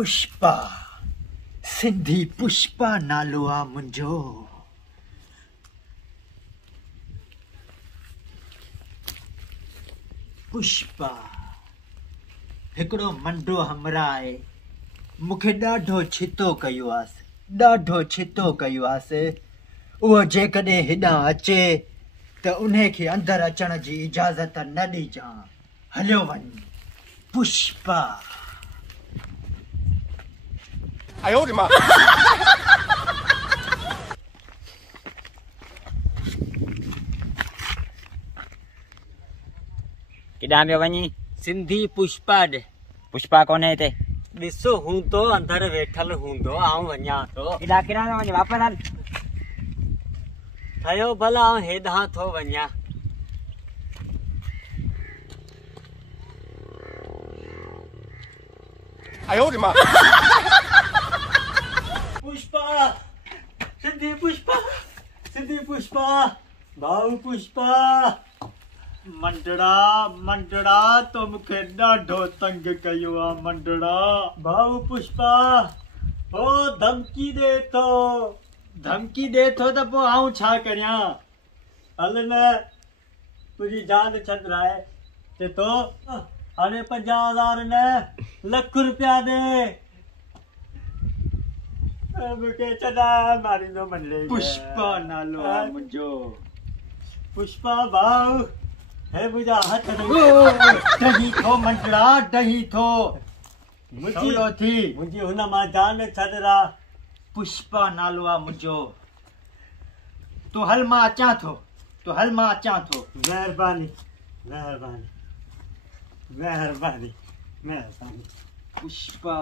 पुष्पा सिंधी पुष्पा नालो आ मुंहिंजो। पुष्पा हिकिड़ो मंडो हमरा आहे, मूंखे ॾाढो छितो कयो आहे, ॾाढो छितो कयो आहे। उहो जेकॾहिं हेॾां अचे त उन खे अंदरि अचण जी इजाज़त न ॾिजां। हलियो वञ पुष्पा। किॾां पियो वञी? सिंधी पुष्पा ॾे। पुष्पा कोन्हे हिते। ॾिसो हूंदो अंदरि वेठल हूंदो, आऊं वञां थो। किॾां किॾां थो वञे? वापसि हल। ठहियो भला आऊं हेॾां थो वञां। पुष्पा सिंधी पुष्पा, सिंधी पुष्पा, भाऊ पुष्पा। मंडड़ा मंडड़ा तो मूंखे ॾाढो तंग कयो आहे। मंडड़ा भाऊ पुष्पा ओ धमकी ॾे थो, धमकी ॾे थो त पोइ आऊं छा करियां? हल न तुंहिंजी जान छॾाए ते तो हाणे 50,000 न ₹1,00,000 ॾे। मूंखे छॾाए मारींदो मंडड़े। पुष्पा नालो आहे मुंहिंजो। पुष्पा भाऊ हे मुंहिंजा हथ डही थो मंडड़ा, डही थो। मुंहिंजी हुन मां जान छॾरा। पुष्पा नालो आहे मुंहिंजो। तूं हल मां अचां थो, तूं हल मां अचां थो। महिरबानी महिरबानी महिरबानी महिरबानी। पुष्पा